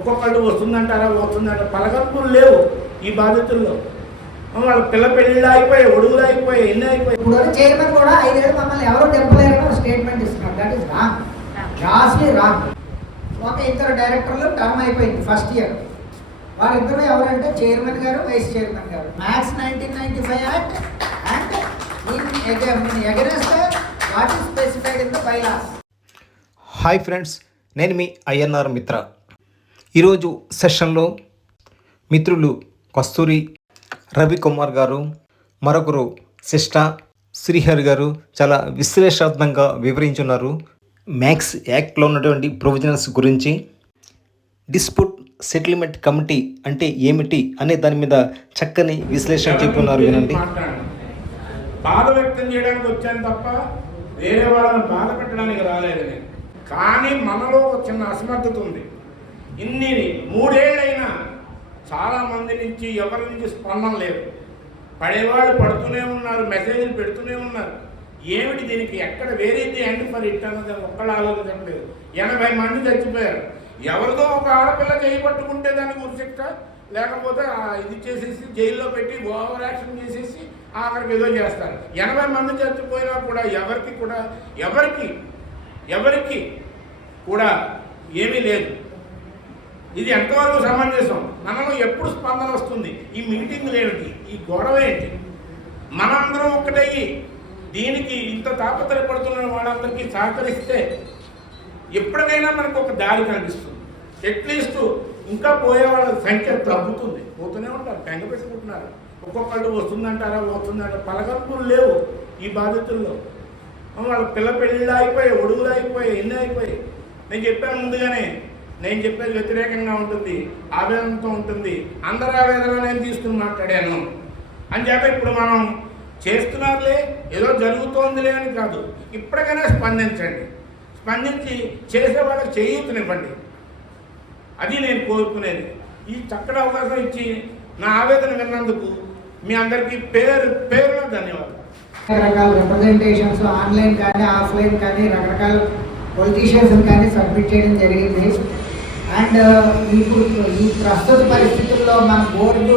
ఒక్కొక్కళ్ళు వస్తుందంటారా పోతుందంటారా పలకల్పులు లేవు ఈ బాధితుల్లో. వాళ్ళ పెళ్ళిళ్ళు అయిపోయాయి, ఒడుగులు అయిపోయాయి, ఎన్ని అయిపోయాయి. ఇప్పుడు చైర్మన్ కూడా 5 ఏళ్ళు మమ్మల్ని ఎవరు దింపలేరని స్టేట్మెంట్ ఇస్తున్నారు. That is wrong, grossly wrong. ఒక ఇద్దరు డైరెక్టర్లు టర్మ్ అయిపోయింది ఫస్ట్ ఇయర్. వాళ్ళిద్దరూ ఎవరంటే చైర్మన్ గారు, వైస్ చైర్మన్ గారు. Max 1995 act and against what is specified in the bylaws. Hi friends, నేను మీ ఐఎన్ఆర్ మిత్ర. ఈరోజు సెషన్లో మిత్రులు కస్తూరి, రవికుమార్ గారు, మరొకరు సిస్టా శ్రీహరి గారు చాలా విశ్లేషణాత్మకంగా వివరించున్నారు మ్యాక్స్ యాక్ట్లో ఉన్నటువంటి ప్రొవిజనల్స్ గురించి. డిస్ప్యూట్ సెటిల్మెంట్ కమిటీ అంటే ఏమిటి అనే దాని మీద చక్కని విశ్లేషణ చెప్పున్నారు. వినండి. బాధ వ్యక్తం చేయడానికి వచ్చాను తప్ప వేరే వాళ్ళని బాధ పెట్టడానికి రాలేదు నేను. కానీ మనలో చిన్న అసమర్థత ఉంది. ఇన్ని 3 ఏళ్ళైనా చాలామంది నుంచి ఎవరి నుంచి స్పందన లేదు. పడేవాళ్ళు పడుతూనే ఉన్నారు, మెసేజ్లు పెడుతూనే ఉన్నారు. ఏమిటి దీనికి ఎక్కడ వేరేది ఎండ్ ఫర్ ఇట్ అన్నది ఒక్కళ్ళు ఆలోచించట్లేదు. 80 మంది చచ్చిపోయారు. ఎవరిదో ఒక ఆడపిల్ల చేయబట్టుకుంటే దానికి ఉరిశిక్ష, లేకపోతే ఇది చేసేసి జైల్లో పెట్టి ఓవర్ యాక్షన్ చేసేసి ఆఖరికి ఏదో చేస్తారు. 80 మంది చచ్చిపోయినా కూడా ఎవరికి కూడా ఏమీ లేదు. ఇది ఎంతవరకు సమంజసం? మనలో ఎప్పుడు స్పందన వస్తుంది? ఈ మీటింగ్లు ఏమిటి? ఈ గొడవ ఏంటి? మనందరం ఒక్కటయ్యి దీనికి ఇంత తాపత్రయపడుతున్న వాళ్ళందరికీ సహకరిస్తే ఎప్పటికైనా మనకు ఒక దారి కనిపిస్తుంది. అట్లీస్ట్ ఇంకా పోయే వాళ్ళ సంఖ్య తగ్గుతుంది. పోతూనే ఉంటారు, బెంగ పెట్టుకుంటున్నారు. ఒక్కొక్కళ్ళు వస్తుందంటారా పోతుందంటారా పలకల్పులు లేవు ఈ బాధితుల్లో. వాళ్ళ పెళ్ళిళ్ళు అయిపోయాయి, ఒడుగులు అయిపోయాయి, ఎన్ని అయిపోయాయి. నేను చెప్పాను ముందుగానే, నేను చెప్పేది వ్యతిరేకంగా ఉంటుంది, ఆవేదనతో ఉంటుంది. అందరి ఆవేదన నేను తీసుకుని మాట్లాడాను అని చెప్పి ఇప్పుడు మనం చేస్తున్నారులే, ఏదో జరుగుతోందిలే అని కాదు. ఇప్పటికైనా స్పందించి చేసే వాళ్ళకి చేయూతనివ్వండి. అది నేను కోరుకునేది. ఈ చక్కటి అవకాశం ఇచ్చి నా ఆవేదన విన్నందుకు మీ అందరికీ పేరున ధన్యవాదాలు. రకరకాల రిప్రజెంటేషన్స్ ఆన్లైన్ కానీ ఆఫ్లైన్ కానీ రకరకాల పొలిటీషియన్స్ కానీ సబ్మిట్ చేయడం జరిగింది. అండ్ ఇప్పుడు ఈ ప్రస్తుత పరిస్థితుల్లో మన బోర్డు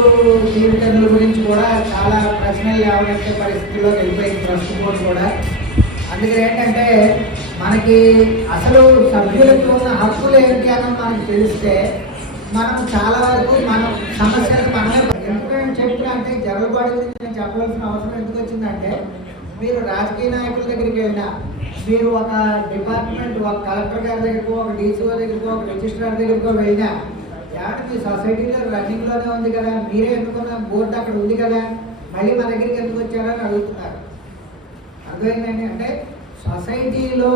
తీరుతెన్నుల గురించి కూడా చాలా ప్రశ్నలు లేవనెత్తే పరిస్థితుల్లో వెళ్ళిపోయింది ప్రస్తుత బోర్డు కూడా. అందుకని ఏంటంటే మనకి అసలు సభ్యులకు ఉన్న హక్కులు ఏంటి అని మనకు తెలిస్తే మనం చాలా వరకు మనం సమస్యలు మనమే ఎందుకంటే చెప్తున్నా అంటే జనరల్ బాడీ గురించి నేను చెప్పవలసిన అవసరం ఎందుకు వచ్చిందంటే, మీరు రాజకీయ నాయకుల దగ్గరికి వెళ్ళినా, మీరు ఒక డిపార్ట్మెంట్, ఒక కలెక్టర్ గారి దగ్గరకు, ఒక డీసీఓ దగ్గరకు, ఒక రిజిస్ట్రార్ దగ్గరకు వెళ్ళినా, ఏమంటే మీ సొసైటీలో రన్నింగ్లోనే ఉంది కదా, మీరే ఎందుకున్న బోర్డు అక్కడ ఉంది కదా, మళ్ళీ మా దగ్గరికి ఎందుకు వచ్చారని అడుగుతున్నారు. అర్థమైందండి? అంటే సొసైటీలో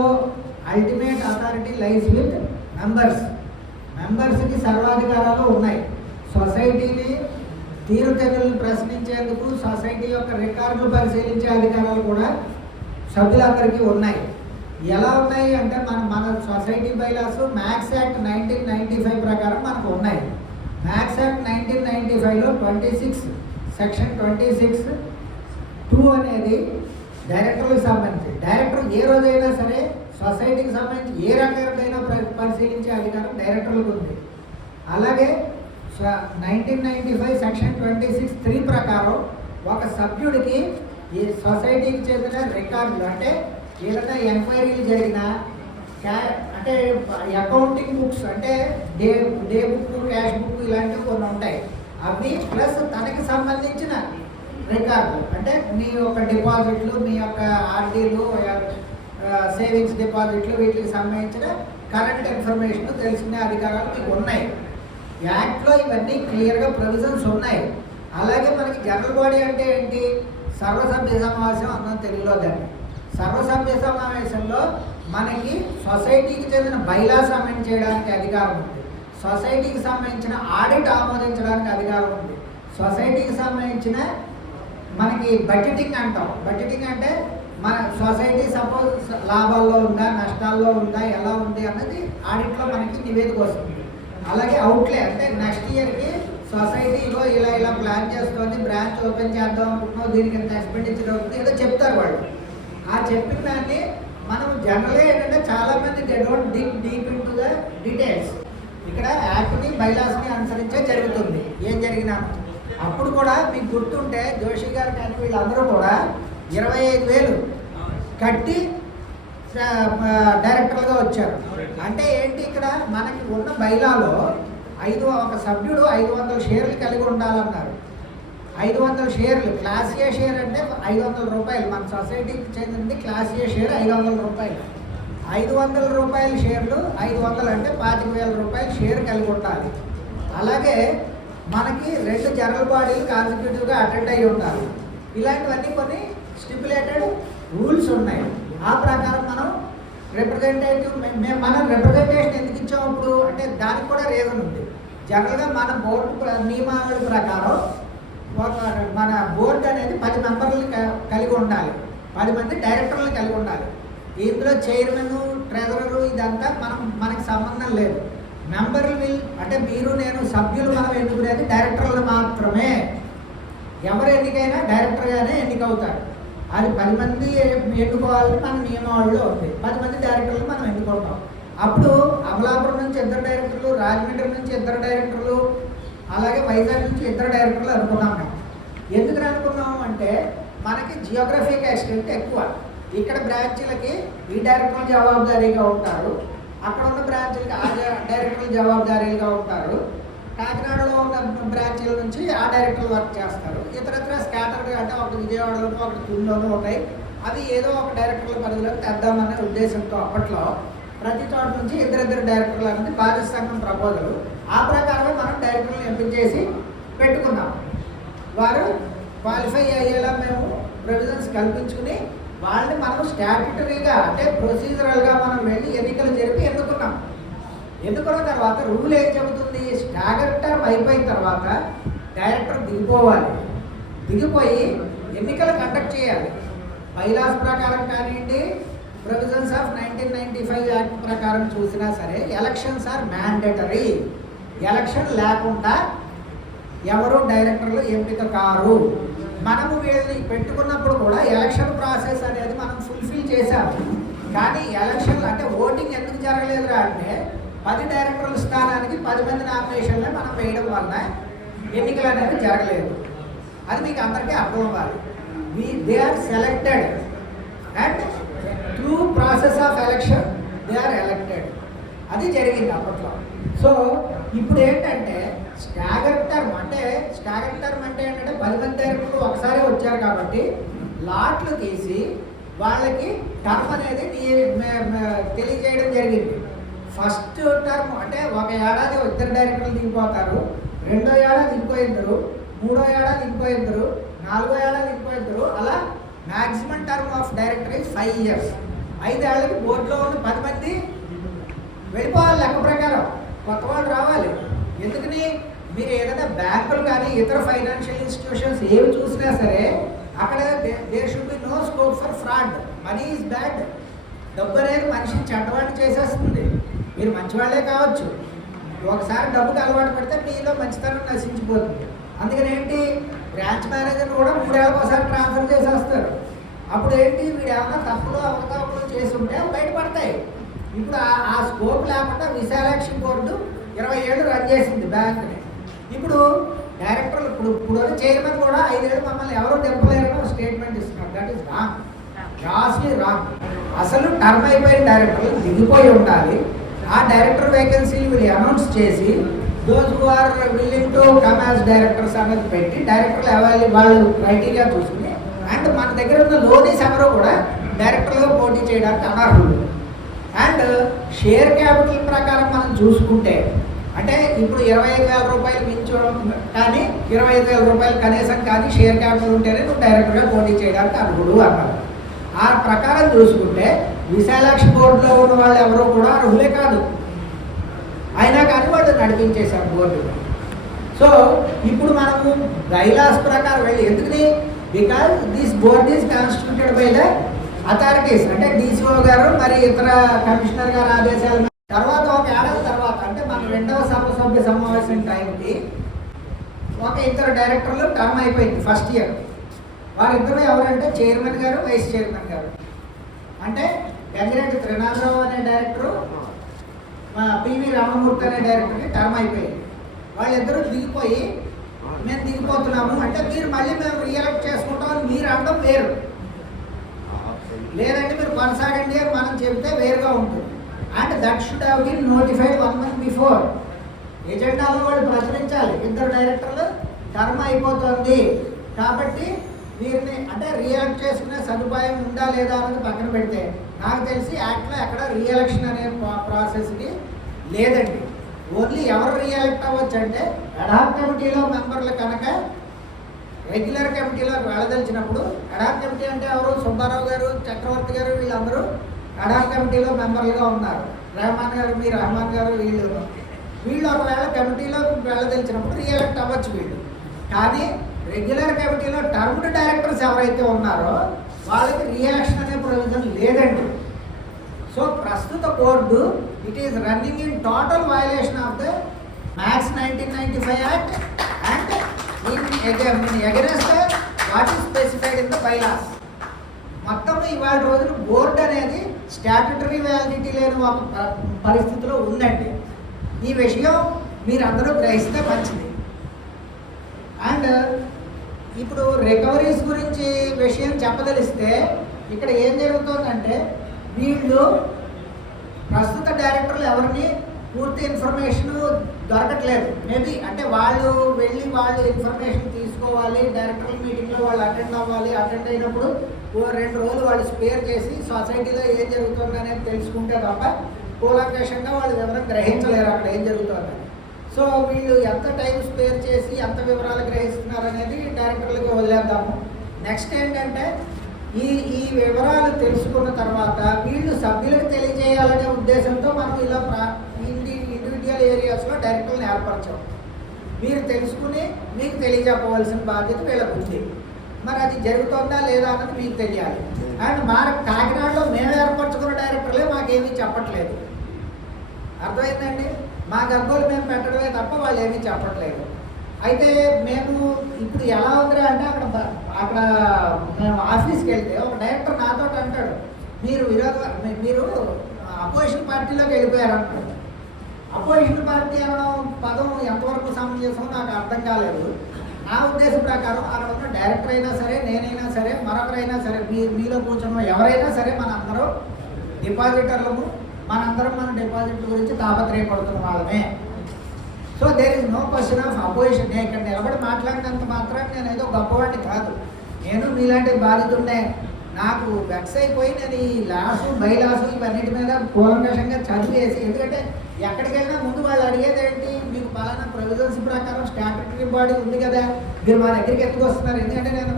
అల్టిమేట్ అథారిటీ లైస్ విత్ మెంబర్స్కి సర్వాధికారాలు ఉన్నాయి. సొసైటీని తీరుతెన్నులను ప్రశ్నించేందుకు, సొసైటీ యొక్క రికార్డులు పరిశీలించే అధికారాలు కూడా సభ్యులందరికీ ఉన్నాయి. ఎలా ఉన్నాయి అంటే మన సొసైటీ బైలాస్ మ్యాక్స్ యాక్ట్ 1995 ప్రకారం మనకు ఉన్నాయి. మ్యాక్స్ యాక్ట్ 1995లో 26 సెక్షన్ 26(2) అనేది డైరెక్టర్లకు సంబంధించి. డైరెక్టర్ ఏ రోజైనా సరే సొసైటీకి సంబంధించి ఏ రకమైనా పరిశీలించే అధికారం డైరెక్టర్లకు ఉంది. అలాగే 1995 సెక్షన్ 26(3) ప్రకారం ఒక సభ్యుడికి ఈ సొసైటీకి చెందిన రికార్డులు అంటే ఏదైనా ఎంక్వైరీలు జరిగినా, అంటే అకౌంటింగ్ బుక్స్ అంటే డే బుక్, క్యాష్ బుక్ ఇలాంటివి కొన్ని ఉంటాయి. అవి ప్లస్ తనకి సంబంధించిన రికార్డులు అంటే మీ యొక్క డిపాజిట్లు, మీ యొక్క ఆర్డీలు, సేవింగ్స్ డిపాజిట్లు, వీటికి సంబంధించిన కరెంట్ ఇన్ఫర్మేషన్ తెలుసుకునే అధికారాలు మీకు ఉన్నాయి. యాక్ట్లో ఇవన్నీ క్లియర్గా ప్రొవిజన్స్ ఉన్నాయి. అలాగే మనకి జనరల్ బాడీ అంటే ఏంటి? సర్వసభ్య సమావేశం అన్నం తెలుగులో దాన్ని. సర్వసభ్య సమావేశంలో మనకి సొసైటీకి చెందిన బైలాస్ అమెండ్ చేయడానికి అధికారం ఉంది. సొసైటీకి సంబంధించిన ఆడిట్ ఆమోదించడానికి అధికారం ఉంది. సొసైటీకి సంబంధించిన మనకి బడ్జెటింగ్ అంటాం. బడ్జెటింగ్ అంటే మన సొసైటీ సపోజ్ లాభాల్లో ఉందా, నష్టాల్లో ఉందా, ఎలా ఉంది అన్నది ఆడిట్లో మనకి నివేదిక వస్తుంది. అలాగే అవుట్లే అంటే నెక్స్ట్ ఇయర్కి సొసైటీలో ఇలా ప్లాన్ చేస్తుంది, బ్రాంచ్ ఓపెన్ చేద్దాం అనుకుంటున్నాం, దీనికి ఎంత ఎక్స్పెండిచర్ అవుతుంది ఏదో చెప్తారు వాళ్ళు. ఆ చెప్పిన దాన్ని మనం జనరల్గా ఏంటంటే చాలామంది they don't deep in to the details. ఇక్కడ యాక్ట్ని బైలాస్ని అనుసరించే జరుగుతుంది ఏం జరిగినా. అప్పుడు కూడా మీకు గుర్తుంటే జోషి గారు కానీ వీళ్ళందరూ కూడా 25,000 కట్టి డైరెక్టర్గా వచ్చారు. అంటే ఏంటి, ఇక్కడ మనకి ఉన్న బైలాలో ఒక సభ్యుడు 500 షేర్లు కలిగి ఉండాలన్నారు. 500 షేర్లు, క్లాస్ ఏ షేర్ అంటే 500 రూపాయలు. మన సొసైటీకి చెందింది క్లాస్ ఏ షేర్ 500 రూపాయలు. 500 రూపాయల షేర్లు 500 అంటే 25,000 రూపాయల షేర్ కలిగి ఉండాలి. అలాగే మనకి 2 జనరల్ బాడీలు కాన్సిక్యూటివ్గా అటెండ్ అయ్యి ఉండాలి. ఇలాంటివన్నీ కొన్ని స్టిపులేటెడ్ రూల్స్ ఉన్నాయి. ఆ ప్రకారం మనం మనం రిప్రజెంటేషన్ ఎందుకు ఇచ్చాం ఇప్పుడు అంటే దానికి కూడా రీజన్ ఉంది. జనరల్గా మన బోర్డు నియమావళి ప్రకారం మన బోర్డు అనేది 10 మెంబర్లు కలిగి ఉండాలి, 10 మంది డైరెక్టర్లు కలిగి ఉండాలి. ఇందులో చైర్మన్, ట్రెజరరు ఇదంతా మనకి సంబంధం లేదు. మెంబర్లు అంటే మీరు నేను సభ్యులు మనం ఎన్నుకునేది డైరెక్టర్లు మాత్రమే. ఎవరు ఎన్నికైనా డైరెక్టర్గానే ఎన్నికవుతారు. అది 10 మంది ఎన్నుకోవాలని మన నియమావళిలో ఉంది. 10 మంది డైరెక్టర్లు మనం ఎన్నుకుంటాం. అప్పుడు అమలాపురం నుంచి 2 డైరెక్టర్లు, రాజమండ్రి నుంచి 2 డైరెక్టర్లు, అలాగే వైజాగ్ నుంచి 2 డైరెక్టర్లు అనుకున్నాం. మేము ఎందుకు అనుకున్నాము అంటే మనకి జియోగ్రఫిక్ ఎక్స్టెంట్ ఎక్కువ. ఇక్కడ బ్రాంచీలకి ఈ డైరెక్టర్లు జవాబుదారీగా ఉంటారు, అక్కడ ఉన్న బ్రాంచీలకి ఆ డైరెక్టర్లు జవాబుదారీగా ఉంటారు. కాకినాడలో ఉన్న బ్రాంచీల నుంచి ఆ డైరెక్టర్లు వర్క్ చేస్తారు. ఇతరత్ర స్కాటర్డ్ అంటే ఒక విజయవాడలోనూ ఒక తుల్లోనూ ఉంటాయి. అవి ఏదో ఒక డైరెక్టర్ల పరిధిలోకి తెద్దామనే ఉద్దేశంతో అప్పట్లో ప్రతి చోట నుంచి 2 డైరెక్టర్లు అనేది బాధ్యత సంఘం ప్రపోజల్. ఆ ప్రకారమే మనం డైరెక్టర్లను ఎంపిక చేసి పెట్టుకున్నాం. వారు క్వాలిఫై అయ్యేలా మేము ప్రొవిజన్స్ కల్పించుకుని వాళ్ళని మనం స్టాట్యుటరీగా అంటే ప్రొసీజరల్గా మనం వెళ్ళి ఎన్నికలు జరిపి ఎన్నుకున్నాం. ఎన్నుకున్న తర్వాత రూల్ ఏం చెబుతుంది, స్టాగర్ టర్మ్ అయిపోయిన తర్వాత డైరెక్టర్ దిగిపోవాలి, దిగిపోయి ఎన్నికలు కండక్ట్ చేయాలి. బైలాస్ ప్రకారం కానివ్వండి, ప్రొవిజన్స్ ఆఫ్ 1995 యాక్ట్ ప్రకారం చూసినా సరే ఎలక్షన్స్ ఆర్ మ్యాండేటరీ. ఎలక్షన్ లేకుండా ఎవరు డైరెక్టర్లు ఎంపిక కారు. మనము వీళ్ళని పెట్టుకున్నప్పుడు కూడా ఎలక్షన్ ప్రాసెస్ అనేది మనం ఫుల్ఫిల్ చేశాము. కానీ ఎలక్షన్ అంటే ఓటింగ్ ఎందుకు జరగలేదురా అంటే 10 డైరెక్టర్ల స్థానానికి 10 మంది నామినేషన్లే మనం వేయడం వల్ల ఎన్నికలు అనేది జరగలేదు. అది మీకు అందరికీ అర్థం అవ్వాలి. They are selected and through process of election they are elected. అది జరిగింది అప్పట్లో. సో ఇప్పుడు ఏంటంటే స్టాగర్ టర్మ్ అంటే ఏంటంటే 10 మంది డైరెక్టర్లు ఒకసారి వచ్చారు కాబట్టి లాట్లు తీసి వాళ్ళకి టర్మ్ అనేది తెలియజేయడం జరిగింది. ఫస్ట్ టర్మ్ అంటే ఒక ఏడాది 2 డైరెక్టర్లు దిగిపోతారు, 2వ ఏడాది ఇంకో 2, 3వ ఏడాది ఇంకో 2, 4వ ఏడాది ఇంకో 2, అలా maximum term of director is 5 years. 5 ఏళ్ళకి బోర్డులో ఉన్న 10 మంది వెళ్ళిపోవాలి. లెక్క ప్రకారం కొత్త వాళ్ళు రావాలి. ఎందుకని మీరు ఏదైనా బ్యాంకులు కానీ ఇతర ఫైనాన్షియల్ ఇన్స్టిట్యూషన్స్ ఏవి చూసినా సరే అక్కడ there should be no scope for fraud. Money is bad. డబ్బు అనేది మనిషిని చెడ్డవాడిని చేసేస్తుంది. మీరు మంచివాళ్ళే కావచ్చు, ఒకసారి డబ్బుకి అలవాటు పెడితే మీలో మంచితనం నశించిపోతుంది. అందుకని ఏంటి, బ్రాంచ్ మేనేజర్ కూడా 3 ఏళ్ళకి ఒకసారి ట్రాన్స్ఫర్ చేసేస్తారు. అప్పుడు ఏంటి, వీడు ఏమైనా తప్పులు అవకతవకలు చేసి ఉంటే బయటపడతాయి. ఇప్పుడు ఆ స్కోప్ లేకుండా విశాలాక్షి బోర్డు 20 ఏళ్ళు రన్ చేసింది బ్యాంక్ని. ఇప్పుడు డైరెక్టర్లు ఇప్పుడు చైర్మన్ కూడా 5 ఏళ్ళు మమ్మల్ని ఎవరూ దింపలేరని స్టేట్మెంట్ ఇస్తున్నారు. That is wrong, grossly wrong. అసలు టర్మ్ అయిపోయిన డైరెక్టర్లు దిగిపోయి ఉండాలి. ఆ డైరెక్టర్ వేకెన్సీలు వీళ్ళు అనౌన్స్ చేసి those who are willing to come as directors అనేది పెట్టి డైరెక్టర్లు వాళ్ళు క్రైటీరియా చూసుకుని అండ్ మన దగ్గర ఉన్న లోనీస్ ఎవరో కూడా డైరెక్టర్లుగా పోటీ చేయడానికి అనర్హులు. అండ్ షేర్ క్యాపిటల్ ప్రకారం మనం చూసుకుంటే అంటే ఇప్పుడు 25,000 రూపాయలు మించి కానీ 25,000 రూపాయలు కనీసం కానీ షేర్ క్యాపిటల్ ఉంటేనే నువ్వు డైరెక్టర్గా పోటీ చేయడానికి అర్హుడు అన్నారు. ఆ ప్రకారం చూసుకుంటే విశాలాక్షి బోర్డులో ఉన్న వాళ్ళు ఎవరో కూడా అర్హులే కాదు, అయినా కానీ వాళ్ళు నడిపించేశారు బోర్డు. సో ఇప్పుడు మనము బైలాస్ ప్రకారం వెళ్ళి ఎందుకని, because this board is constituted by the authorities అంటే DCO గారు మరి ఇతర కమిషనర్ గారు ఆదేశాల తర్వాత ఒక ఏడాది తర్వాత అంటే మన 2వ సర్వసభ్య సమావేశం టైంకి ఒక ఇద్దరు డైరెక్టర్లు టర్మ్ అయిపోయింది ఫస్ట్ ఇయర్. వారిద్దరూ ఎవరంటే చైర్మన్ గారు, వైస్ చైర్మన్ గారు. అంటే గంగిరెడ్డి త్రినాథరావు అనే డైరెక్టరు, పివి రామమూర్తి అనే డైరెక్టర్కి టర్మ్ అయిపోయింది. వాళ్ళిద్దరూ దిగిపోయి మేము దిగిపోతున్నాము అంటే మీరు మళ్ళీ మేము రీఎలెక్ట్ చేసుకుంటామని మీరు అనడం వేరు. లేదంటే మీరు కొనసాగండి అని మనం చెబితే వేరుగా ఉంటుంది. And that should have been notified 1 month before. ఎజెండాలో వాళ్ళు ప్రచురించాలి. ఇద్దరు డైరెక్టర్లు టర్మ్ అయిపోతుంది కాబట్టి వీరిని అంటే రీఎలెక్ట్ చేసుకునే సదుపాయం ఉందా లేదా అన్నది పక్కన పెడితే నాకు తెలిసి యాక్ట్లో ఎక్కడ రీఎలక్షన్ అనే ప్రాసెస్కి లేదండి. ఓన్లీ ఎవరు రీఎలెక్ట్ అవ్వచ్చు అంటే అడాప్ కమిటీలో మెంబర్లు కనుక రెగ్యులర్ కమిటీలో వెళ్ళదలిచినప్పుడు, అడాప్ కమిటీ అంటే ఎవరు, సుబ్బారావు గారు, చక్రవర్తి గారు, వీళ్ళందరూ అడాప్ కమిటీలో మెంబర్లుగా ఉన్నారు. రెహమాన్ గారు, మీ రెహమాన్ గారు, వీళ్ళు ఒకవేళ కమిటీలో వెళ్ళదలిచినప్పుడు రీఎలెక్ట్ అవ్వచ్చు వీళ్ళు. కానీ రెగ్యులర్ కమిటీలో టర్మ్డ్ డైరెక్టర్స్ ఎవరైతే ఉన్నారో వాళ్ళకి రీఎలక్షన్ అనే ప్రొవిజన్ లేదండి. సో ప్రస్తుత board it is running in total violation of the max 1995 act and in against what is specified in the bylaws. మొత్తం ఇవాళ రోజున బోర్డు అనేది స్టాట్యుటరీ వ్యాలిడిటీ లేని ఒక పరిస్థితిలో ఉందండి. ఈ విషయం మీరందరూ గ్రహిస్తే మంచిది. అండ్ ఇప్పుడు రికవరీస్ గురించి విషయం చెప్పదలిస్తే ఇక్కడ ఏం జరుగుతుందంటే వీళ్ళు ప్రస్తుత డైరెక్టర్లు ఎవరిని పూర్తి ఇన్ఫర్మేషన్ దొరకట్లేదు. మేబీ అంటే వాళ్ళు వెళ్ళి వాళ్ళు ఇన్ఫర్మేషన్ తీసుకోవాలి, డైరెక్టర్ల మీటింగ్లో వాళ్ళు అటెండ్ అవ్వాలి. అటెండ్ అయినప్పుడు 2 రోజులు వాళ్ళు స్పేర్ చేసి సొసైటీలో ఏం జరుగుతుంది అనేది తెలుసుకుంటే తప్ప కూలంకషంగా వాళ్ళు వివరం గ్రహించలేరు అక్కడ ఏం జరుగుతుంది. సో వీళ్ళు ఎంత టైం స్పేర్ చేసి ఎంత వివరాలు గ్రహిస్తున్నారు అనేది డైరెక్టర్లకు వదిలేద్దాము. నెక్స్ట్ ఏంటంటే ఈ వివరాలు తెలుసుకున్న తర్వాత వీళ్ళు సభ్యులకు తెలియజేయాలనే ఉద్దేశంతో మనం ఇలా ఇండివిజువల్ ఏరియాస్లో డైరెక్టర్లను ఏర్పరచాం. మీరు తెలుసుకుని మీకు తెలియజెప్పవలసిన బాధ్యత వీళ్ళకు ఉంది. మరి అది జరుగుతుందా లేదా అన్నది మీకు తెలియాలి. అండ్ మా కాకినాడలో మేము ఏర్పరచుకున్న డైరెక్టర్లే మాకేమీ చెప్పట్లేదు. అర్థమైందండి? మా గగ్గోలు మేము పెట్టడమే తప్ప వాళ్ళు ఏమీ చెప్పట్లేదు. అయితే మేము ఇప్పుడు ఎలా ఉంది అంటే అక్కడ మేము ఆఫీస్కి వెళ్తే ఒక డైరెక్టర్ నాతో అంటాడు, మీరు అపోజిషన్ పార్టీలోకి వెళ్ళిపోయారు అంటాడు. అపోజిషన్ పార్టీ అనడం పదం ఎంతవరకు సమంజసం నాకు అర్థం కాలేదు. నా ఉద్దేశం ప్రకారం అక్కడ ఉన్న డైరెక్టర్ అయినా సరే, నేనైనా సరే, మరొకరైనా సరే, మీలో కూర్చున్న ఎవరైనా సరే మనందరం డిపాజిటర్లము, మనందరం మన డిపాజిట్ల గురించి తాపత్రయపడుతున్న వాళ్ళమే. So there is no question of opposition. నేను ఇక్కడ నిలబడి మాట్లాడినంత మాత్రాన్ని నేను ఏదో గొప్పవాడిని కాదు. నేను మీలాంటి బాధితుండే నాకు వెక్స్ అయిపోయి నేను ఈ లాసు బైలాసు ఇవన్నిటి మీద కూలంకషంగా చదివేసి, ఎందుకంటే ఎక్కడికి వెళ్ళినా ముందు వాళ్ళు అడిగేది ఏంటి, మీకు పలానా ప్రొవిజన్స్ ప్రకారం స్టాట్యుటరీ బాడీ ఉంది కదా, మీరు మా దగ్గరికి ఎందుకు వస్తున్నారు? ఎందుకంటే నేను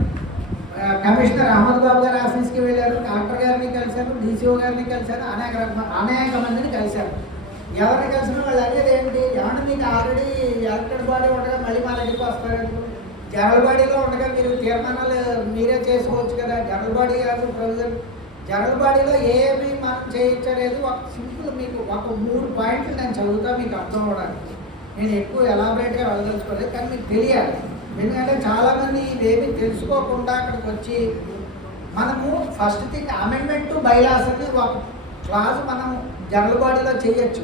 కమిషనర్ అహ్మద్ బాబు గారి ఆఫీస్కి వెళ్ళారు, కలెక్టర్ గారిని కలిశాను, డీసీఓ గారిని కలిశాను, అనేక మందిని కలిశాను. ఎవరిని కలిసిన వాళ్ళు అనేది ఏంటి, ఏమన్నా మీకు ఆల్రెడీ ఎలక్టెడ్ బాడీ ఉండగా మళ్ళీ మా దగ్గరికి వస్తారు, జనరల్ బాడీలో ఉండగా మీరు తీర్మానాలు మీరే చేసుకోవచ్చు కదా, జనరల్ బాడీ కాదు ప్రొవిజన్. జనరల్ బాడీలో ఏమీ మనం చేయించలేదు. ఒక సింపుల్ మీకు ఒక 3 పాయింట్లు నేను చదువుతా మీకు అర్థం అవ్వడానికి. నేను ఎక్కువ ఎలాబరేట్గా వెళ్ళదలుచుకోలేదు, కానీ మీకు తెలియాలి. ఎందుకంటే చాలామంది ఇవేమీ తెలుసుకోకుండా అక్కడికి వచ్చి మనము first thing amendment to bylaws అని ఒక క్లాస్ మనం జనరల్ బాడీలో చేయొచ్చు.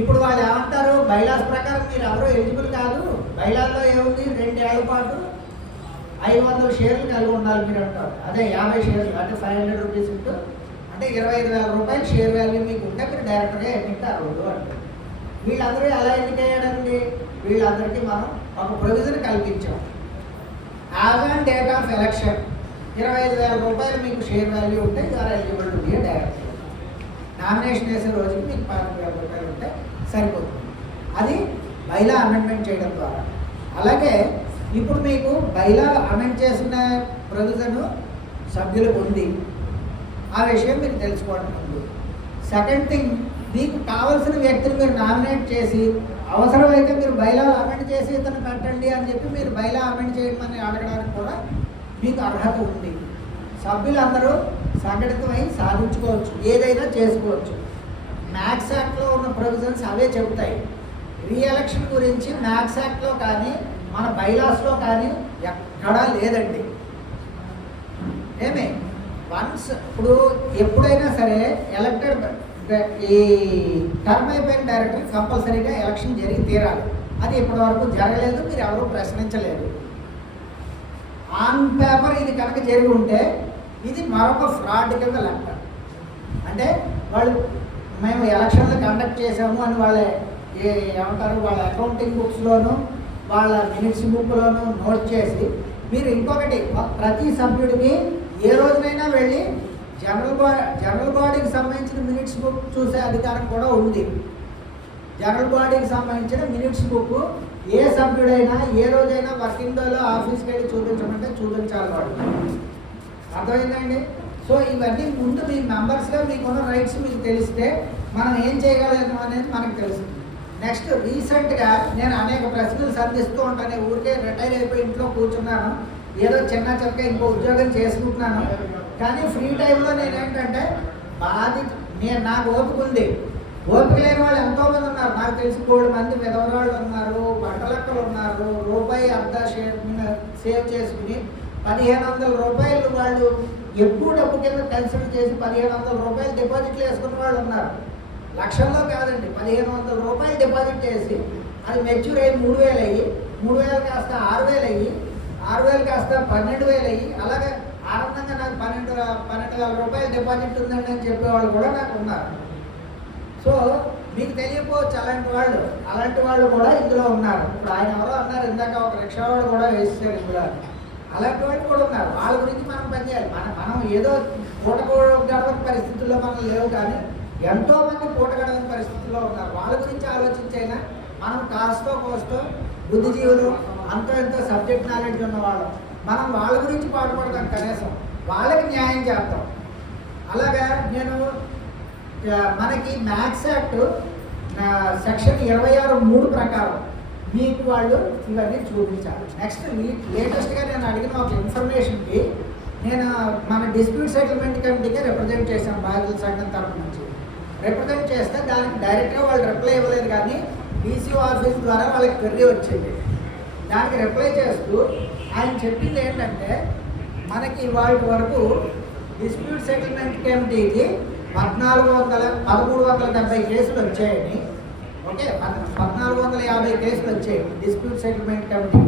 ఇప్పుడు వాళ్ళు ఏమంటారు, బైలాస్ ప్రకారం మీరు ఎవరో ఎలిజిబుల్ కాదు, బైలాల్లో ఏముంది 2 ఏళ్ల పాటు 500 షేర్లు కలిగి ఉండాలి మీరు అంటారు. అదే 50 షేర్లు అంటే 500 రూపీస్ ఇంటూ అంటే 25,000 రూపాయలు షేర్ వాల్యూ మీకు ఉంటే మీరు డైరెక్ట్గా ఎన్నికలు అంటారు. వీళ్ళందరూ ఎలా ఎన్నికయ్యాడండి, వీళ్ళందరికీ మనం ఒక ప్రొవిజన్ కల్పించాం. As on date of election 25,000 రూపాయలు మీకు షేర్ వాల్యూ ఉంటే you are eligible to be a director. Nomination వేసే రోజుకి మీకు 25,000 రూపాయలు ఉంటే సరిపోతుంది. అది బైలా అమెండ్మెంట్ చేయడం ద్వారా. అలాగే ఇప్పుడు మీకు బైలా అమెండ్ చేసిన ప్రొవిజన్ సభ్యులకు ఉంది, ఆ విషయం మీరు తెలుసుకోవడం ఉంది. సెకండ్ థింగ్, మీకు కావాల్సిన వ్యక్తిని మీరు నామినేట్ చేసి అవసరమైతే మీరు బైలాలు అమెండ్ చేసి ఇతను పెట్టండి అని చెప్పి మీరు బైలా అమెండ్ చేయమని అడగడానికి కూడా మీకు అర్హత ఉంది. సభ్యులందరూ సంఘటితమై సాధించుకోవచ్చు, ఏదైనా చేసుకోవచ్చు. మ్యాక్స్ యాక్ట్లో ఉన్న ప్రొవిజన్స్ అవే చెబుతాయి. రీఎలక్షన్ గురించి మ్యాక్స్ యాక్ట్లో కానీ మన బైలాస్లో కానీ ఎక్కడా లేదండి. ఏమి వన్స్ ఇప్పుడు ఎప్పుడైనా సరే ఎలక్టెడ్ ఈ టర్మ్ అయిపోయిన డైరెక్టర్ కంపల్సరీగా ఎలక్షన్ జరిగి తీరాలి. అది ఇప్పటి వరకు జరగలేదు, మీరు ఎవరు ప్రశ్నించలేదు. ఆన్ పేపర్ ఇది కనుక జరిగి ఉంటే ఇది మరొక ఫ్రాడ్ కింద లెక్క. అంటే వాళ్ళు మేము ఎలక్షన్లు కండక్ట్ చేసాము అని ఏమంటారు వాళ్ళ అకౌంటింగ్ బుక్స్లోను వాళ్ళ మినిట్స్ బుక్లోను నోట్ చేసి మీరు ఇంకొకటి ప్రతి సభ్యుడికి ఏ రోజునైనా వెళ్ళి జనరల్ బాడీకి సంబంధించిన మినిట్స్ బుక్ చూసే అధికారం కూడా ఉంది. జనరల్ బాడీకి సంబంధించిన మినిట్స్ బుక్ ఏ సభ్యుడైనా ఏ రోజైనా వర్కింగ్ డేలో ఆఫీస్కి వెళ్ళి చూపించమంటే చూపించాలి వాడు. అర్థమైందండి? సో ఇవన్నీ ముందు మీ మెంబర్స్గా మీకున్న రైట్స్ మీకు తెలిస్తే మనం ఏం చేయగలము అనేది మనకు తెలుస్తుంది. నెక్స్ట్ రీసెంట్గా నేను అనేక ప్రశ్నలు సంధిస్తూ ఉంటాను. ఊరికే రిటైర్ అయిపోయి ఇంట్లో కూర్చున్నాను, ఏదో చిన్న చక్క ఇంకో ఉద్యోగం చేసుకుంటున్నాను. కానీ ఫ్రీ టైంలో నేనేంటంటే నాకు ఓపిక ఉంది. ఓపిక లేని వాళ్ళు ఎంతోమంది ఉన్నారు. నాకు తెలిసి 3 మంది విధవరాళ్ళు ఉన్నారు, బట్టలక్కలు ఉన్నారు. రూపాయి అర్ధ సేవ్ చేసుకుని 1500 రూపాయలు వాళ్ళు ఎక్కువ డబ్బు కింద కన్సిడర్ చేసి 1500 రూపాయలు డిపాజిట్లు వేసుకున్న వాళ్ళు ఉన్నారు. లక్షల్లో కాదండి, 1500 రూపాయలు డిపాజిట్ చేసి అది మెచ్యూర్ అయ్యి 3000 అయ్యి 3000 కాస్త 6000 అయ్యి 6000 కాస్త 12000 అయ్యి అలాగే ఆనందంగా నాకు 12,000 రూపాయలు డిపాజిట్ ఉందండి అని చెప్పేవాళ్ళు కూడా నాకు ఉన్నారు. సో మీకు తెలియకపోవచ్చు అలాంటి వాళ్ళు కూడా ఇందులో ఉన్నారు. ఇప్పుడు ఆయన ఎవరో అన్నారు ఇందాక, ఒక రిక్షా వాడు కూడా వేస్తారు ఇందులో. అలాంటి వాళ్ళు కూడా ఉన్నారు. వాళ్ళ గురించి మనం పనిచేయాలి. మనం ఏదో పూట గడవని పరిస్థితుల్లో మనం లేవు, కానీ ఎంతోమంది పూట గడవని పరిస్థితుల్లో ఉన్నారు. వాళ్ళ గురించి ఆలోచించైనా మనం కాస్తో కోస్తో బుద్ధిజీవులు అంతో ఎంతో సబ్జెక్ట్ నాలెడ్జ్ ఉన్నవాళ్ళు మనం వాళ్ళ గురించి పాటుపడతాం. కనీసం వాళ్ళకి న్యాయం చేస్తాం. అలాగా నేను మనకి మ్యాథ్స్ యాక్ట్ సెక్షన్ 26(3) ప్రకారం మీకు వాళ్ళు ఇవన్నీ చూపించాలి. నెక్స్ట్ లేటెస్ట్గా నేను అడిగిన ఒక ఇన్ఫర్మేషన్కి నేను మన డిస్ప్యూట్ సెటిల్మెంట్ కమిటీకి రిప్రజెంట్ చేశాను. బాధితుల సంఘం తరఫు నుంచి రిప్రజెంట్ చేస్తే దానికి డైరెక్ట్గా వాళ్ళు రిప్లై ఇవ్వలేదు, కానీ డీసీఓ ఆఫీస్ ద్వారా వాళ్ళకి క్వెరీ వచ్చింది. దానికి రిప్లై చేస్తూ ఆయన చెప్పింది ఏంటంటే, మనకి ఇవాళ వరకు డిస్ప్యూట్ సెటిల్మెంట్ కమిటీకి 1370 కేసులు వచ్చాయని. ఓకే, 1450 కేసులు వచ్చాయి డిస్ప్యూట్ సెటిల్మెంట్ కమిటీ.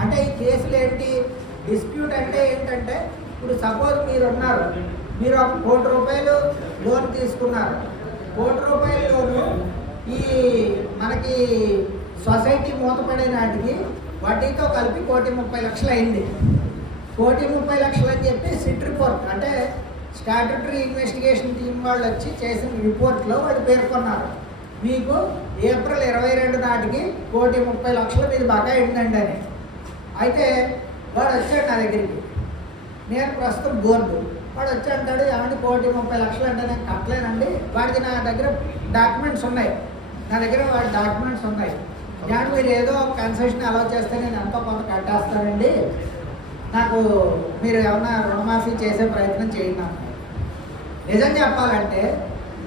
అంటే ఈ కేసులు ఏంటి? డిస్ప్యూట్ అంటే ఏంటంటే, ఇప్పుడు సపోజ్ మీరు ఉన్నారు, మీరు ఒక 1 కోటి రూపాయలు లోన్ తీసుకున్నారు. 1 కోటి రూపాయల లోను ఈ మనకి సొసైటీ మూతపడే నాటికి వడ్డీతో కలిపి 1,30,00,000 అయింది. 1,30,00,000 అని చెప్పి సిట్ రిపోర్ట్ అంటే స్టాట్యూటరీ ఇన్వెస్టిగేషన్ టీం వాళ్ళు వచ్చి చేసిన రిపోర్ట్లో వాళ్ళు పేర్కొన్నారు, మీకు ఏప్రిల్ 22 నాటికి 1,30,00,000 మీది బకాయి ఉందండి అని. అయితే వాడు వచ్చాడు నా దగ్గరికి, నేను ప్రస్తుతం బోర్డు. వాడు వచ్చి అంటాడు, ఏమంటే 1,30,00,000 అంటే నేను కట్టలేనండి. వాడికి నా దగ్గర డాక్యుమెంట్స్ ఉన్నాయి, వాడి డాక్యుమెంట్స్ ఉన్నాయి. నేను మీరు ఏదో కన్సెషన్ అలౌ చేస్తే నేను ఎంతో కొంత కట్టేస్తానండి, నాకు మీరు ఏమన్నా రుణమాఫీ చేసే ప్రయత్నం చేయండి. నిజం చెప్పాలంటే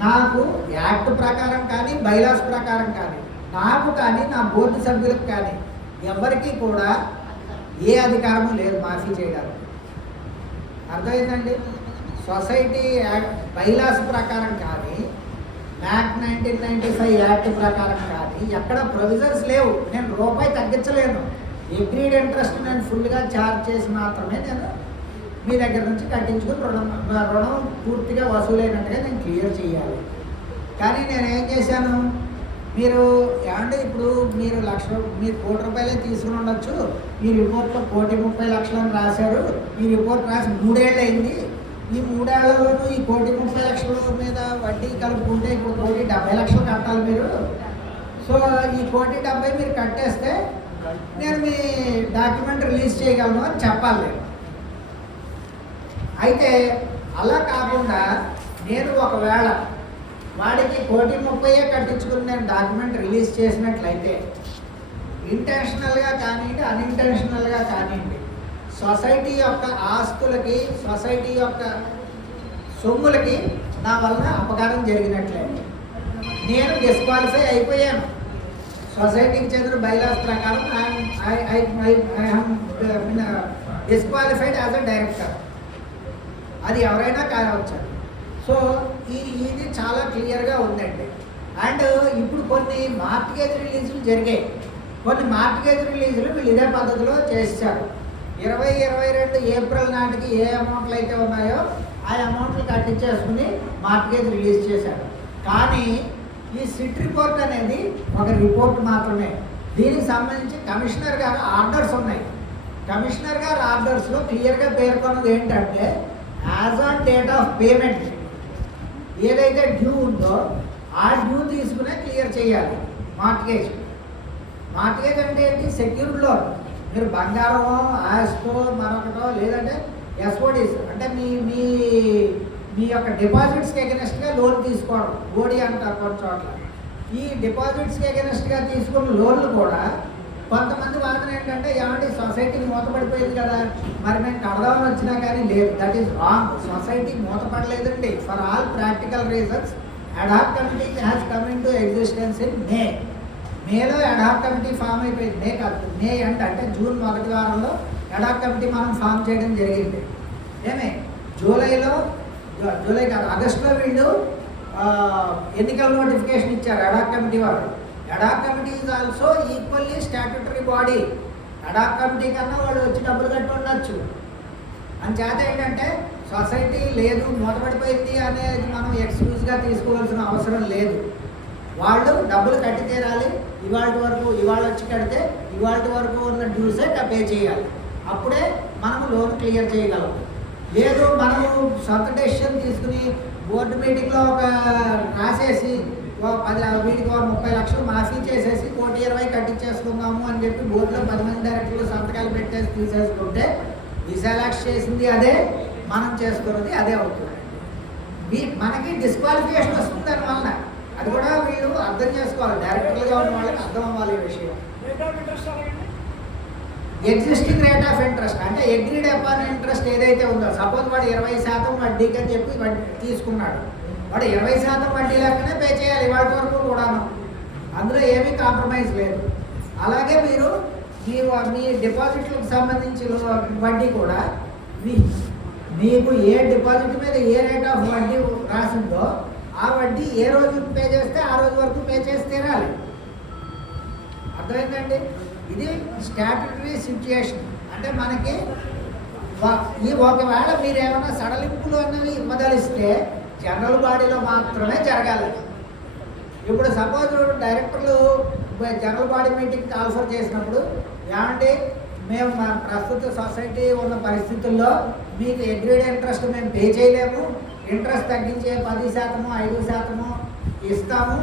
నాకు యాక్ట్ ప్రకారం కానీ బైలాస్ ప్రకారం కానీ నాకు కానీ నా బోర్డు సభ్యులకు కానీ ఎవరికి కూడా ఏ అధికారము లేదు మాఫీ చేయడానికి. అర్థమైందండి? సొసైటీ యాక్ట్ బైలాస్ ప్రకారం కానీ యాక్ట్ 1995 యాక్ట్ ప్రకారం కానీ ఎక్కడ ప్రొవిజన్స్ లేవు. నేను రూపాయి తగ్గించలేను. అగ్రీడ్ ఇంట్రెస్ట్ నేను ఫుల్గా ఛార్జ్ చేసి మాత్రమే నేను మీ దగ్గర నుంచి కట్టించుకుని రుణం పూర్తిగా వసూలైనట్టుగా నేను క్లియర్ చేయాలి. కానీ నేను ఏం చేశాను, మీరు ఏమంటే ఇప్పుడు మీరు మీరు 1 కోటి రూపాయలే తీసుకుని ఉండొచ్చు, ఈ రిపోర్ట్లో 1,30,00,000 అని రాశారు, ఈ రిపోర్ట్ రాసి 3 ఏళ్ళు అయింది, ఈ 3 ఏళ్లలోనూ ఈ 1,30,00,000 మీద వడ్డీ కలుపుకుంటే ఇప్పుడు 1,70,00,000 కట్టాలి మీరు. సో ఈ 1,70,00,000 మీరు కట్టేస్తే నేను మీ డాక్యుమెంట్ రిలీజ్ చేయగలను అని చెప్పాలి. అయితే అలా కాకుండా నేను ఒకవేళ వాడికి 1,30,00,000 కట్టించుకుని నేను డాక్యుమెంట్ రిలీజ్ చేసినట్లయితే ఇంటెన్షనల్గా కానివ్వండి అన్ఇంటెన్షనల్గా కానివ్వండి సొసైటీ యొక్క ఆస్తులకి సొసైటీ యొక్క సొమ్ములకి నా వలన అపకారం జరిగినట్లే, నేను డిస్క్వాలిఫై అయిపోయాను. సొసైటీకి చెందిన బైలాస్ ప్రకారం డిస్క్వాలిఫైడ్ యాజ్ అ డైరెక్టర్. అది ఎవరైనా కావచ్చు. సో ఇది చాలా క్లియర్గా ఉందండి. అండ్ ఇప్పుడు కొన్ని మార్టిగేజ్ రిలీజులు జరిగాయి. కొన్ని మార్టిగేజ్ రిలీజులు వీళ్ళు ఇదే పద్ధతిలో చేశారు. 2022 ఏప్రిల్ నాటికి ఏ అమౌంట్లు అయితే ఉన్నాయో ఆ అమౌంట్లు కట్టించేసుకుని మార్టిగేజ్ రిలీజ్ చేశారు. కానీ ఈ సిట్ రిపోర్ట్ అనేది ఒక రిపోర్ట్ మాత్రమే. దీనికి సంబంధించి కమిషనర్ గారు ఆర్డర్స్ ఉన్నాయి. కమిషనర్ గారు ఆర్డర్స్లో క్లియర్గా పేర్కొన్నది ఏంటంటే as on date of payment ఏదైతే డ్యూ ఉందో ఆ డ్యూ తీసుకునే క్లియర్ చేయాలి మార్టిగేజ్. మార్టిగేజ్ అంటే ఏంటి? Secured loan. మీరు బంగారమో ఆస్తో మరొకటో లేదంటే ఎస్ఓడీస్ అంటే మీ మీ మీ యొక్క డిపాజిట్స్కి ఎగెనెస్ట్గా లోన్ తీసుకోవడం ఓడి అంటారు కొన్ని చోట్ల. ఈ డిపాజిట్స్కి ఎగెనెస్ట్గా తీసుకున్న లోన్లు కూడా కొంతమంది వాదన ఏంటంటే ఏమంటే సొసైటీకి మూతపడిపోయింది కదా మరి మేము కడదామని వచ్చినా కానీ లేదు. That is wrong. సొసైటీ మూతపడలేదండి. ఫర్ ఆల్ ప్రాక్టికల్ రీజన్స్ అడాప్ committee has come into existence in మేలో అడాప్ కమిటీ ఫామ్ అయిపోయింది. మే కాదు, మే అంటే జూన్ మొదటి వారంలో అడాప్ కమిటీ మనం ఫామ్ చేయడం జరిగింది. జూలై కాదు ఆగస్టులో వీళ్ళు ఎన్నికల నోటిఫికేషన్ ఇచ్చారు అడాప్ కమిటీ వారు. అడాప్ committee is also equally statutory body. అడాప్ కమిటీ కన్నా వాళ్ళు వచ్చి డబ్బులు కట్టి ఉండొచ్చు. అంచేత ఏంటంటే సొసైటీ లేదు మూతపడిపోయింది అనేది మనం ఎక్స్క్యూజ్గా తీసుకోవాల్సిన అవసరం లేదు. వాళ్ళు డబ్బులు కట్టి తీరాలి. ఇవాళ వచ్చి కడితే ఇవాళ వరకు ఉన్న డ్యూసే పే చేయాలి. అప్పుడే మనము లోన్ క్లియర్ చేయగలం. లేదు మనము సొంత డెసిషన్ తీసుకుని బోర్డు మీటింగ్లో ఒక రాసేసి వీటికి 30 లక్షలు మాఫీ చేసేసి 1,20,00,000 కట్టించేసుకుందాము అని చెప్పి బోర్డులో 10 మంది డైరెక్టర్లు సంతకాలు పెట్టేసి తీసేసుకుంటే డిసాలెక్ట్ చేసింది అదే, మనం చేసుకున్నది అదే అవుతుంది. మనకి డిస్క్వాలిఫికేషన్ వస్తుంది దానివల్ల. అది కూడా వీళ్ళు అర్థం చేసుకోవాలి. డైరెక్టర్లుగా ఉన్న వాళ్ళకి అర్థం అవ్వాలి ఈ విషయం. ఎగ్జిస్టింగ్ రేట్ ఆఫ్ ఇంట్రెస్ట్ అంటే అగ్రీడ్ అపాన్ ఇంట్రెస్ట్ ఏదైతే ఉందో, సపోజ్ వాడు 20% వడ్డీకి అని చెప్పి తీసుకున్నాడు. వాడు 20% వడ్డీ లేకనే పే చేయాలి ఇవాళ వరకు కూడాను. అందులో ఏమీ కాంప్రమైజ్ లేదు. అలాగే మీరు మీ డిపాజిట్లకు సంబంధించిన వడ్డీ కూడా మీకు ఏ డిపాజిట్ మీద ఏ రేట్ ఆఫ్ వడ్డీ రాసిందో ఆ వడ్డీ ఏ రోజు పే చేస్తే ఆ రోజు వరకు పే చేసి తీరాలి. అర్థమైందండి? ఇది స్టాట్యూటరీ సిచ్యుయేషన్. అంటే మనకి ఒకవేళ మీరు ఏమైనా సడలింపులు అన్నవి ఇవ్వదలిస్తే జనరల్ బాడీలో మాత్రమే జరగాలి. ఇప్పుడు సపోజ్ డైరెక్టర్లు జనరల్ బాడీ మీటింగ్ కాల్ఫర్ చేసినప్పుడు ఏమంటే మేము మా ప్రస్తుత సొసైటీ ఉన్న పరిస్థితుల్లో మీకు అగ్రీడ్ ఇంట్రెస్ట్ మేము పే చేయలేము, ఇంట్రెస్ట్ తగ్గించే 10%, 5% ఇస్తాము,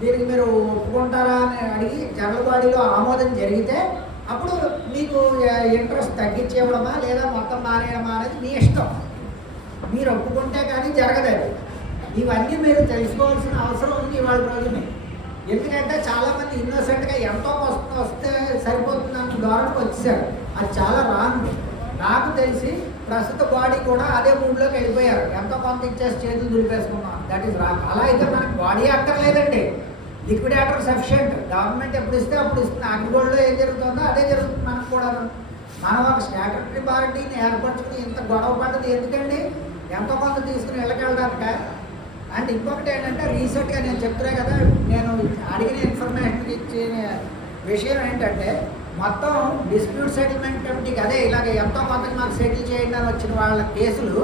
దీనికి మీరు ఒప్పుకుంటారా అని అడిగి జనరల్ బాడీలో ఆమోదం జరిగితే అప్పుడు మీకు ఇంట్రెస్ట్ తగ్గించేయడమా లేదా మొత్తం మానేయడమా అనేది మీ ఇష్టం. మీరు ఒప్పుకుంటే కానీ జరగలేదు. ఇవన్నీ మీరు తెలుసుకోవాల్సిన అవసరం ఉంది ఇవాళ రోజుని. ఎందుకంటే చాలామంది ఇన్నోసెంట్గా ఎంతో వస్తే సరిపోతుంది అన్న ధోరణికి వచ్చేసారు. అది చాలా రాంగ్. నాకు తెలిసి ప్రస్తుత బాడీ కూడా అదే మూడ్లోకి వెళ్ళిపోయారు. ఎంతో కొంత ఇచ్చేసి చేతులు దులిపేసుకున్నాం. That is wrong. అలా అయితే మనకి బాడీ అక్కర్లేదండి. Liquidator sufficient. గవర్నమెంట్ ఎప్పుడు ఇస్తే అప్పుడు ఇస్తుంది. అగ్రిగోల్డ్లో ఏం జరుగుతుందో అదే జరుగుతుంది మనకు కూడా. మనం ఒక స్టాట్యూటరీ బాడీని ఏర్పరచుకుని ఇంత గొడవ పడ్డది ఎందుకండి? ఎంతో కొంత తీసుకుని వెళ్ళగలడానిక. అండ్ ఇంకొకటి ఏంటంటే రీసెంట్గా నేను చెప్తున్నా కదా, నేను అడిగిన ఇన్ఫర్మేషన్ ఇచ్చిన విషయం ఏంటంటే మొత్తం డిస్ప్యూట్ సెటిల్మెంట్ కమిటీకి అదే ఇలాగ ఎంతో కొంతకి మాకు సెటిల్ చేయండి అని వచ్చిన వాళ్ళ కేసులు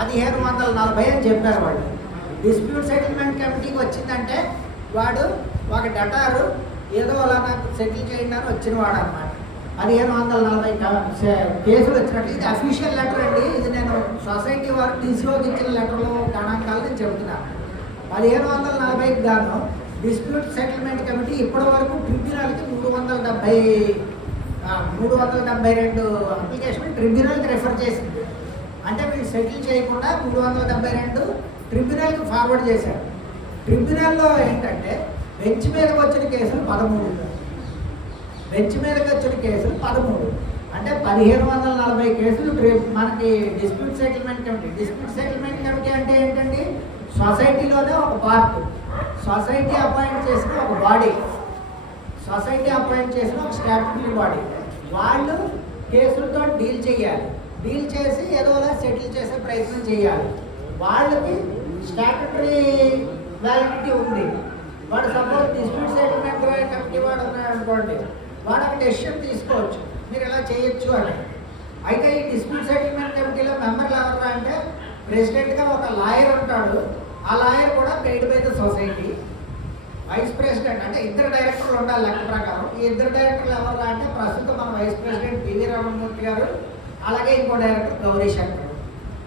1,540 అని చెప్పారు వాళ్ళు. డిస్ప్యూట్ సెటిల్మెంట్ కమిటీకి వచ్చిందంటే వాడు ఒక డటారు ఏదో అలా నాకు సెటిల్ చేయండి అని వచ్చిన వాడు అన్నమాట. 1,540 కేసులు వచ్చినట్టు. ఇది అఫీషియల్ లెటర్ అండి. ఇది నేను సొసైటీ వారు టీసీఓకి ఇచ్చిన లెటర్లో గణాంకాలు నేను చెబుతున్నాను. 1,540కి గాను డిస్ప్యూట్ సెటిల్మెంట్ కమిటీ ఇప్పటి వరకు ట్రిబ్యునల్కి 372 అప్లికేషన్ ట్రిబ్యునల్కి రెఫర్ చేసింది. అంటే వీళ్ళు సెటిల్ చేయకుండా 372 ట్రిబ్యునల్కి ఫార్వర్డ్ చేశారు. ట్రిబ్యునల్లో ఏంటంటే బెంచ్ మీదకి వచ్చిన కేసులు 13. బెంచ్ మీదకి వచ్చిన కేసులు 13. అంటే 1,540 కేసులు మనకి dispute settlement committee. Dispute settlement committee అంటే ఏంటండి? సొసైటీలోనే ఒక పార్ట్. సొసైటీ అపాయింట్ చేసిన ఒక బాడీ. సొసైటీ అపాయింట్ చేసిన ఒక స్టాట్యూటరీ బాడీ. వాళ్ళు కేసులతో డీల్ చేయాలి. డీల్ చేసి ఏదోలా సెటిల్ చేసే ప్రయత్నం చేయాలి. వాళ్ళకి స్టాట్యూటరీ వ్యాలిడిటీ ఉంది. వాడు సపోజ్ డిస్ప్యూట్ సెటిల్మెంట్ కమిటీ వాడు ఉన్నాడు అనుకోండి, వాడు ఒక డెసిషన్ తీసుకోవచ్చు, మీరు ఇలా చేయొచ్చు అని. అయితే ఈ డిస్ప్యూట్ సెటిల్మెంట్ కమిటీలో మెంబర్లు ఎవరు అంటే ప్రెసిడెంట్గా ఒక లాయర్ ఉంటాడు. ఆ లాయర్ కూడా paid by the society. Vice president అంటే ఇద్దరు డైరెక్టర్లు ఉండాలి లెక్క ప్రకారం. ఈ ఇద్దరు డైరెక్టర్లు ఎవరు అంటే ప్రస్తుతం మన వైస్ ప్రెసిడెంట్ పివి రమణమూర్తి గారు, అలాగే ఇంకో డైరెక్టర్ గౌరీ శంకర్.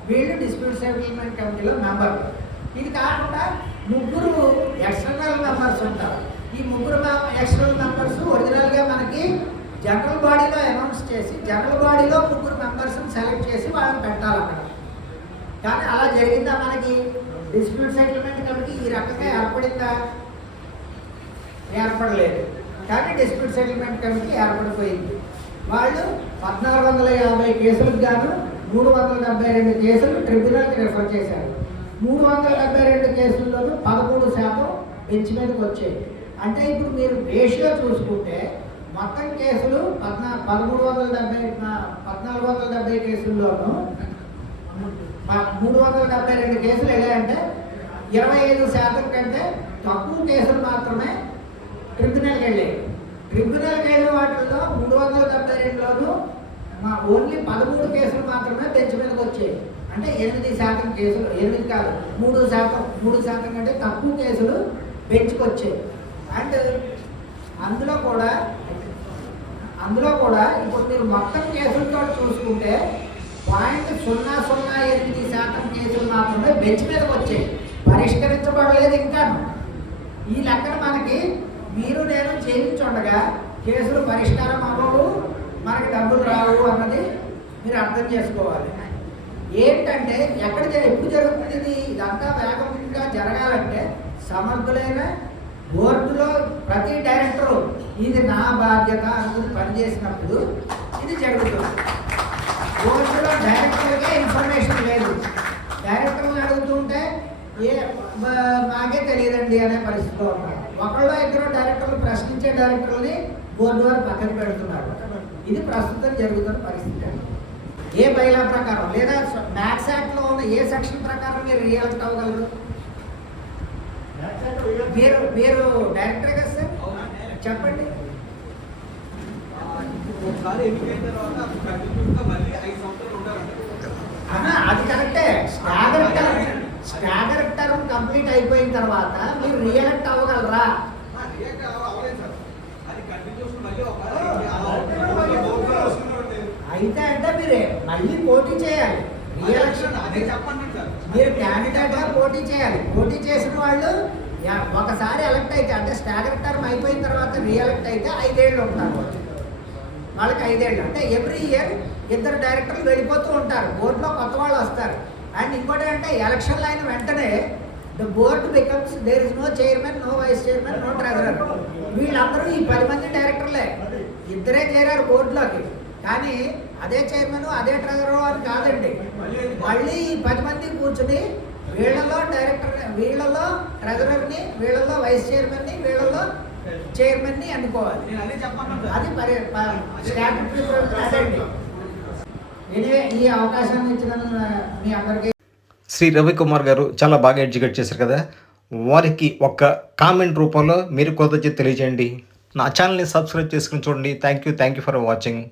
వీళ్ళు డిస్ప్యూట్ సెటిల్మెంట్ కమిటీలో మెంబర్లు. ఇది కాకుండా ముగ్గురు ఎక్స్టర్నల్ మెంబర్స్ ఉంటారు. ఈ ముగ్గురు ఎక్స్టర్నల్ మెంబర్స్ ఒరిజినల్గా మనకి జనరల్ బాడీలో అనౌన్స్ చేసి జనరల్ బాడీలో ముగ్గురు మెంబర్స్ని సెలెక్ట్ చేసి వాళ్ళని పెట్టాలి అక్కడ. కానీ అలా జరిగిందా మనకి? డిస్ప్యూట్ సెటిల్మెంట్ కమిటీ ఈ రకంగా ఏర్పడిందా? ఏర్పడలేదు. కానీ డిస్ప్యూట్ సెటిల్మెంట్ కమిటీ ఏర్పడిపోయింది. వాళ్ళు 1450 కేసులకు గాను 372 కేసులు ట్రిబ్యునల్కి రిఫర్ చేశారు. 372 కేసుల్లోనూ 13% బెంచ్ మీదకి వచ్చాయి. అంటే ఇప్పుడు మీరు రేషియో చూసుకుంటే మొత్తం కేసులు 1470 కేసుల్లోనూ 372 కేసులు వెళ్ళాయంటే 25% కంటే తక్కువ కేసులు మాత్రమే ట్రిబ్యునల్కి వెళ్ళాయి. ట్రిబ్యునల్కి వెళ్ళిన వాటిల్లో 372లోనూ ఓన్లీ 13 కేసులు మాత్రమే బెంచ్ మీదకి వచ్చాయి. అంటే 8% కేసులు, 8 కాదు 3% కంటే తక్కువ కేసులు బెంచ్కి వచ్చాయి. అండ్ అందులో కూడా ఇప్పుడు మీరు మొత్తం కేసులతో చూసుకుంటే 0.008% కేసులు మాత్రమే బెంచ్ మీదకి వచ్చాయి, పరిష్కరించబడలేదు ఇంకా. ఈ లెక్కన మనకి మీరు నేను చేయించుండగా కేసులు పరిష్కారం అవ్వవు, మనకి డబ్బులు రావు అన్నది మీరు అర్థం చేసుకోవాలి. ఏంటంటే ఎప్పుడు జరుగుతుంది ఇది? ఇదంతా వేగంగా జరగాలంటే సమర్థులైన బోర్డులో ప్రతి డైరెక్టరు ఇది నా బాధ్యత అనుకుని పనిచేసినప్పుడు ఇది జరుగుతుంది. బోర్డులో డైరెక్టర్కే ఇన్ఫర్మేషన్ లేదు. డైరెక్టర్ని అడుగుతుంటే మాకే తెలియదండి అనే పరిస్థితిలో ఉన్నారు. ఒకళ్ళో ఇద్దరు డైరెక్టర్లు ప్రశ్నించే డైరెక్టర్ని బోర్డు వారు పక్కన పెడుతున్నారు. ఇది ప్రస్తుతం జరుగుతున్న పరిస్థితి. ఏ బైలా ప్రకారం లేదా మ్యాథ్స్ యాక్ట్లో ఉన్న ఏ సెక్షన్ ప్రకారం మీరు రియాక్ట్ అవ్వగలరు? మీరు డైరెక్టర్ కదా సార్, చెప్పండి. అది కరెక్టే. స్టాగర్ టర్మ్ కంప్లీట్ అయిపోయిన తర్వాత మీరు రియాక్ట్ అవ్వగలరా? అయితే అంటే మీరే మళ్ళీ పోటీ చేయాలి. రీఎలక్షన్ మీరు క్యాండిడేట్గా పోటీ చేయాలి. పోటీ చేసిన వాళ్ళు ఒకసారి ఎలక్ట్ అయితే అంటే స్టాగర్ టర్మ్ అయిపోయిన తర్వాత రీఎలక్ట్ అయితే 5 ఏళ్ళు ఉంటారు. వాళ్ళకి 5 ఏళ్ళు అంటే ఎవ్రీ ఇయర్ ఇద్దరు డైరెక్టర్లు వెళ్ళిపోతూ ఉంటారు. బోర్డులో కొత్త వాళ్ళు వస్తారు. అండ్ ఇంకోటి అంటే ఎలక్షన్లు అయిన వెంటనే the board becomes there is no chairman, no vice chairman, no treasurer. వీళ్ళందరూ ఈ 10 మంది డైరెక్టర్లే, ఇద్దరే చేరారు బోర్డులోకి. కానీ అదే చైర్మన్ అదే ట్రెజరర్ అని కాదండి. మళ్ళీ ఈ 10 మంది కూర్చుని వీళ్ళలో వీళ్ళలో ట్రెజరర్ని, వీళ్ళలో వైస్ చైర్మన్ని, వీళ్ళలో చైర్మన్ని అనుకోవాలి. అది స్టాట్యూటరీ అదండి. ఎనివే ఈ అవకాశాన్ని ఇచ్చిన మీ అందరికీ శ్రీ రవికుమార్ గారు చాలా బాగా ఎడ్యుకేట్ చేశారు కదా. వారికి ఒక కామెంట్ రూపంలో మీరు కృతజ్ఞత తెలియజేయండి. నా ఛానల్ని సబ్స్క్రైబ్ చేసుకుని చూడండి. Thank you for watching.